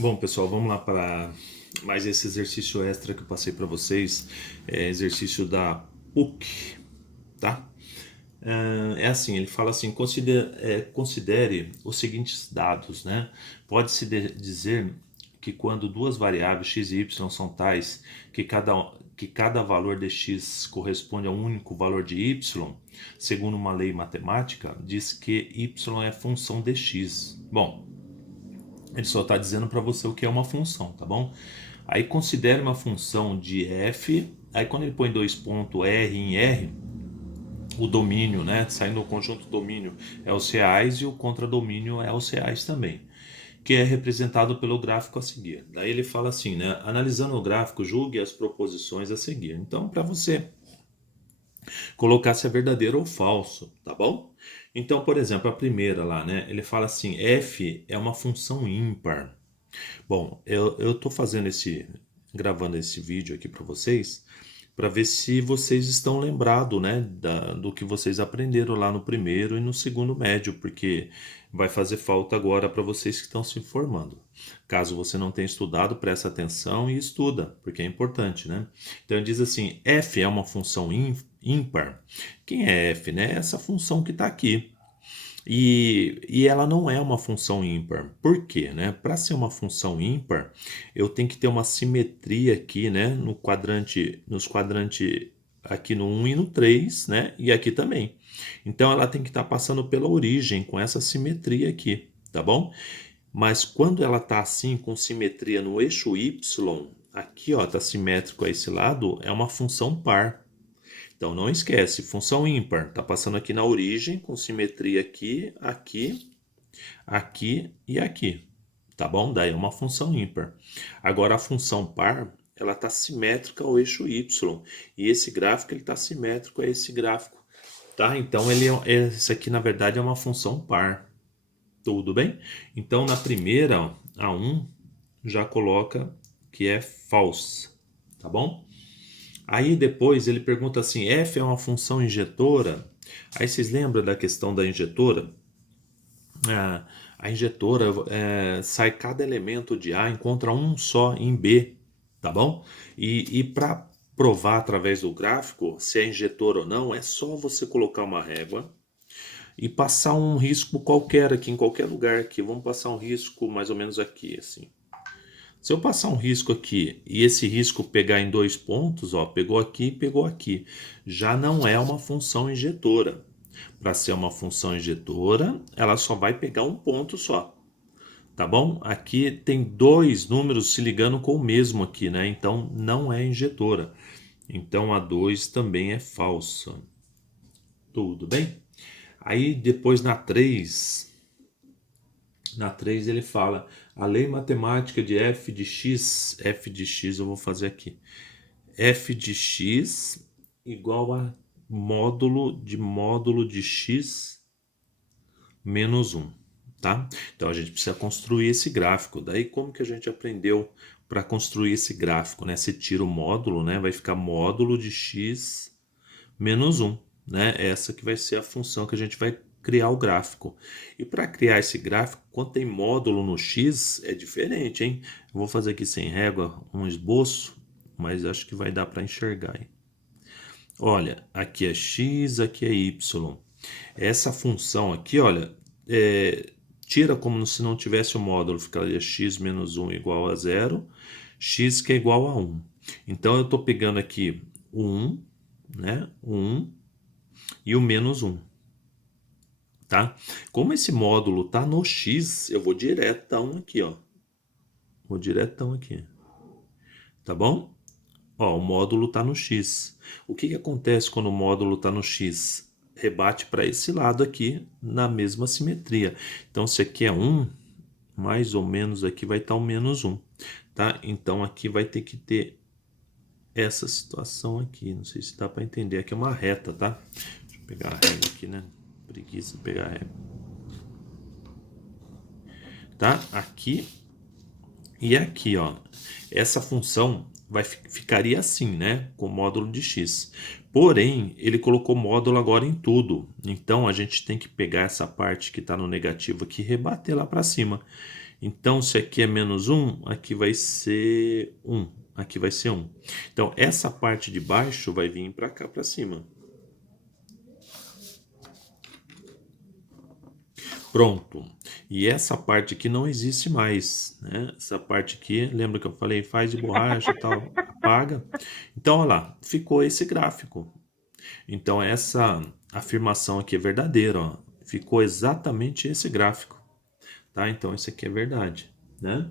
Bom, pessoal, vamos lá para mais esse exercício extra que eu passei para vocês. É exercício da PUC, tá? É assim, ele fala assim, considere os seguintes dados, né? Pode-se dizer que quando duas variáveis x e y são tais que cada valor de x corresponde a um único valor de y, segundo uma lei matemática, diz que y é função de x. Bom, ele só está dizendo para você o que é uma função, tá bom? Aí considere uma função de f. Aí quando ele põe dois pontos R em R, o domínio, né? Saindo do conjunto domínio é os reais e o contradomínio é os reais também, que é representado pelo gráfico a seguir. Daí ele fala assim, né? Analisando o gráfico, julgue as proposições a seguir. Então, para você colocar se é verdadeiro ou falso, tá bom? Então, por exemplo, a primeira lá, né? Ele fala assim, f é uma função ímpar. Bom, eu tô gravando esse vídeo aqui para vocês, para ver se vocês estão lembrados, né, do que vocês aprenderam lá no primeiro e no segundo médio, porque vai fazer falta agora para vocês que estão se formando. Caso você não tenha estudado, presta atenção e estuda, porque é importante, né? Então diz assim, f é uma função ímpar. Quem é f, né? Essa função que está aqui. E ela não é uma função ímpar. Por quê, né? Para ser uma função ímpar, eu tenho que ter uma simetria aqui, né? Nos quadrantes aqui no 1 e no 3, né? E aqui também. Então ela tem que estar passando pela origem com essa simetria aqui, tá bom? Mas quando ela está assim com simetria no eixo y, aqui ó, tá simétrico a esse lado, é uma função par. Então não esquece, função ímpar, está passando aqui na origem, com simetria aqui, aqui, aqui e aqui, tá bom? Daí é uma função ímpar. Agora a função par, ela está simétrica ao eixo y, e esse gráfico ele está simétrico a esse gráfico, tá? Então esse aqui na verdade é uma função par, tudo bem? Então na primeira, ó, a 1 já coloca que é falsa, tá bom? Aí depois ele pergunta assim, f é uma função injetora? Aí vocês lembram da questão da injetora? A injetora sai cada elemento de A, encontra um só em B, tá bom? E para provar através do gráfico se é injetora ou não, é só você colocar uma régua e passar um risco qualquer aqui, em qualquer lugar aqui. Vamos passar um risco mais ou menos aqui, assim. Se eu passar um risco aqui e esse risco pegar em dois pontos, ó, pegou aqui e pegou aqui, já não é uma função injetora. Para ser uma função injetora, ela só vai pegar um ponto só, tá bom? Aqui tem dois números se ligando com o mesmo aqui, né? Então não é injetora. Então a 2 também é falsa. Tudo bem? Aí depois na três ele fala a lei matemática de f de x eu vou fazer aqui, f de x igual a módulo de x menos 1, tá? Então a gente precisa construir esse gráfico. Daí como que a gente aprendeu para construir esse gráfico, né? Você tira o módulo, né? Vai ficar módulo de x menos 1, né? Essa que vai ser a função que a gente vai criar o gráfico. E para criar esse gráfico, quando tem módulo no x, é diferente, hein? Eu vou fazer aqui sem régua um esboço, mas acho que vai dar para enxergar aí. Olha, aqui é x, aqui é y. Essa função aqui, olha, tira como se não tivesse o módulo, ficaria x menos 1 igual a 0, x que é igual a 1. Então eu estou pegando aqui o 1, né? O 1 e o menos 1. Tá? Como esse módulo tá no x, eu vou diretão aqui, ó. Vou diretão aqui. Tá bom? Ó, o módulo tá no x. O que que acontece quando o módulo tá no x? Rebate para esse lado aqui na mesma simetria. Então, se aqui é 1, mais ou menos aqui vai estar o menos 1. Tá? Então, aqui vai ter que ter essa situação aqui. Não sei se dá para entender. Aqui é uma reta, tá? Deixa eu pegar a régua aqui, né? Preguiça de pegar a régua. Tá? Aqui e aqui, ó. Essa função ficaria assim, né? Com módulo de x. Porém, ele colocou módulo agora em tudo. Então, a gente tem que pegar essa parte que está no negativo aqui e rebater lá para cima. Então, se aqui é menos 1, aqui vai ser 1. Aqui vai ser 1. Então, essa parte de baixo vai vir para cá, para cima. Pronto. E essa parte aqui não existe mais, né? Essa parte aqui, lembra que eu falei, faz de borracha e tal, apaga. Então, olha lá, ficou esse gráfico. Então, essa afirmação aqui é verdadeira, ó. Ficou exatamente esse gráfico, tá? Então, isso aqui é verdade, né?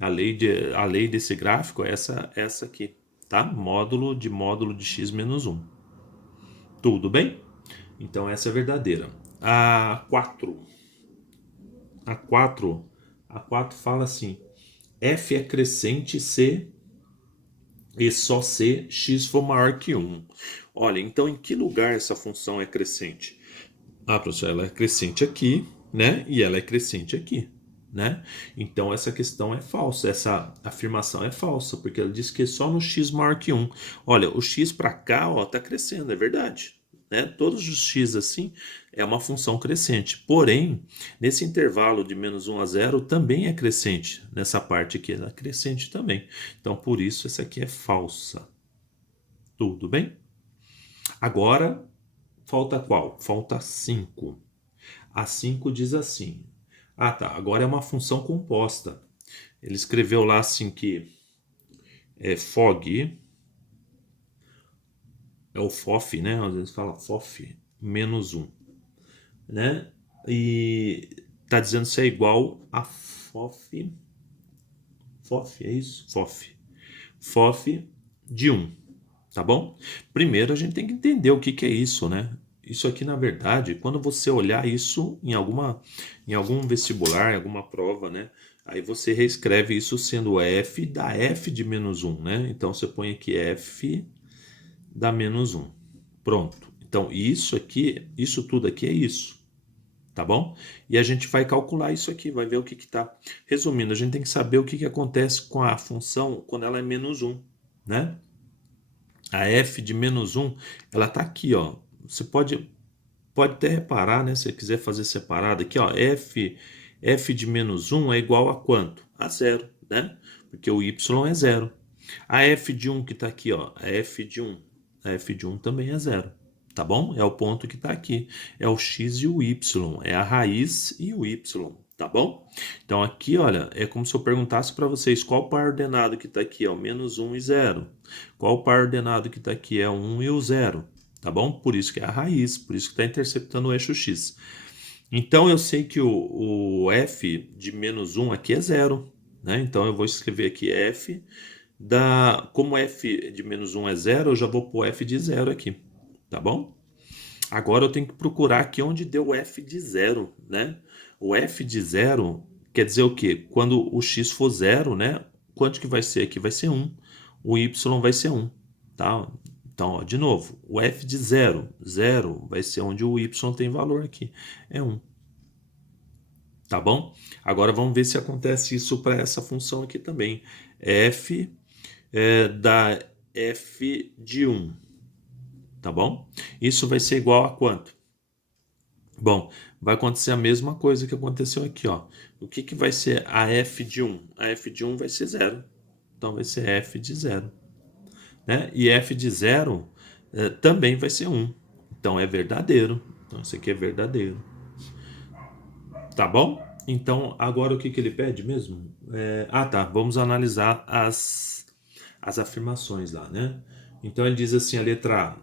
A lei desse gráfico é essa aqui, tá? Módulo de x menos 1. Tudo bem? Então, essa é verdadeira. A 4. A 4, a 4 fala assim: f é crescente se e só se x for maior que 1. Olha, então em que lugar essa função é crescente? Ah, professor, ela é crescente aqui, né? E ela é crescente aqui, né? Então essa questão é falsa, essa afirmação é falsa, porque ela diz que é só no x maior que 1. Olha, o x para cá, ó, tá crescendo, é verdade. Né? Todos os x assim é uma função crescente. Porém, nesse intervalo de menos 1 a 0 também é crescente. Nessa parte aqui ela é crescente também. Então, por isso, essa aqui é falsa. Tudo bem? Agora, falta qual? Falta 5. A 5 diz assim. Ah, tá. Agora é uma função composta. Ele escreveu lá assim que é fog, é o FOF, né? Às vezes fala FOF menos 1, né? E tá dizendo se é igual a FOF. FOF, é isso? FOF. FOF de 1, tá bom? Primeiro a gente tem que entender o que que é isso, né? Isso aqui, na verdade, quando você olhar isso em algum vestibular, em alguma prova, né? Aí você reescreve isso sendo f da f de menos 1, né? Então você põe aqui f da menos 1. Pronto. Então isso aqui, isso tudo aqui é isso, tá bom? E a gente vai calcular isso aqui, vai ver o que que tá. Resumindo, a gente tem que saber o que que acontece com a função quando ela é menos 1, né? A f de menos 1, ela tá aqui, ó. Você pode até reparar, né? Se você quiser fazer separado aqui, ó, f de menos 1 é igual a quanto? A zero, né? Porque o y é zero. A f de 1 que está aqui, ó, a f de 1 também é zero, tá bom? É o ponto que está aqui. É o x e o y, é a raiz e o y, tá bom? Então aqui, olha, é como se eu perguntasse para vocês qual par ordenado que está aqui, ó, menos 1 e 0. Qual par ordenado que está aqui é o 1 e o 0. Tá bom? Por isso que é a raiz, por isso que está interceptando o eixo x. Então eu sei que o f de menos 1 aqui é zero, né? Então eu vou escrever aqui f como f de menos 1 é zero, eu já vou pôr f de zero aqui, tá bom? Agora eu tenho que procurar aqui onde deu o f de zero, né? O f de zero quer dizer o quê? Quando o x for zero, né? Quanto que vai ser aqui? Vai ser 1. O y vai ser 1, tá? Então, ó, de novo, o f de zero vai ser onde o y tem valor aqui, é 1. Tá bom? Agora vamos ver se acontece isso para essa função aqui também. F da f de 1, tá bom? Isso vai ser igual a quanto? Bom, vai acontecer a mesma coisa que aconteceu aqui, ó. O que que vai ser a f de 1? A f de 1 vai ser zero. Então vai ser f de zero, né? E f de zero também vai ser 1. Então é verdadeiro. Então isso aqui é verdadeiro. Tá bom? Então agora o que que ele pede mesmo? Tá. Vamos analisar as afirmações lá, né? Então ele diz assim, a letra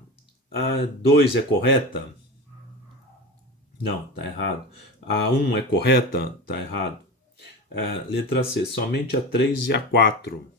A 2 é correta? Não, tá errado. A 1 é correta? Tá errado. Letra C, somente a 3 e a 4.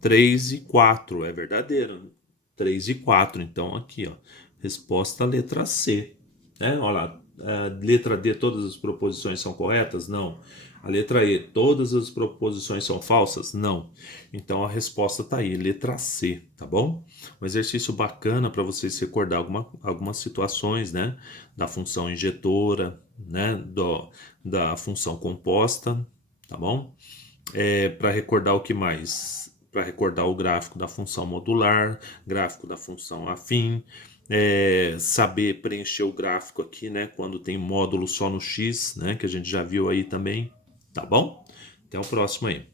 3 e 4 é verdadeiro. 3 e 4. Então aqui, ó, resposta letra C. Olha lá, a letra D, todas as proposições são corretas? Não. A letra E, todas as proposições são falsas? Não. Então a resposta está aí, letra C, tá bom? Um exercício bacana para vocês recordar algumas situações, né? Da função injetora, né? Da função composta, tá bom? Para recordar o que mais? Para recordar o gráfico da função modular, gráfico da função afim, saber preencher o gráfico aqui, né? Quando tem módulo só no x, né? Que a gente já viu aí também. tá bom? Até o próximo aí.